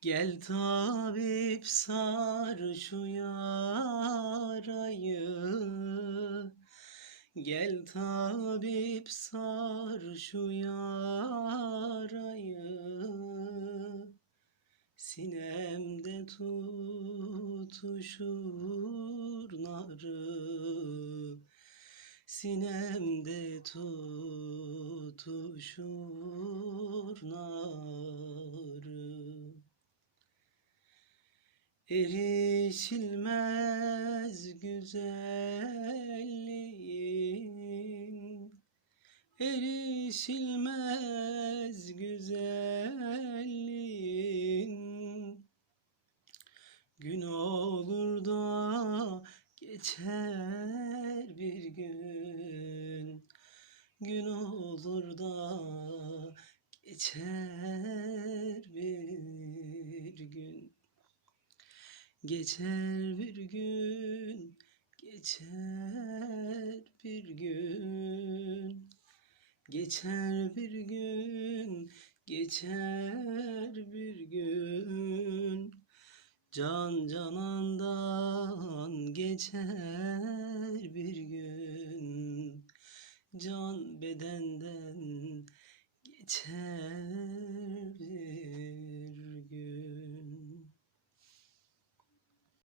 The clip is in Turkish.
Gel tabip sar şu yarayı. Gel tabip sar şu yarayı. Sinemde tutuşur narı. Sinemde tutuşur narı Erişilmez güzelliğin. Erişilmez güzelliğin. Gün olur da geçer bir gün. Gün olur da geçer bir gün Geçer bir gün, geçer bir gün. Geçer bir gün, geçer bir gün. Can canandan geçer bir gün. Can bedenden geçer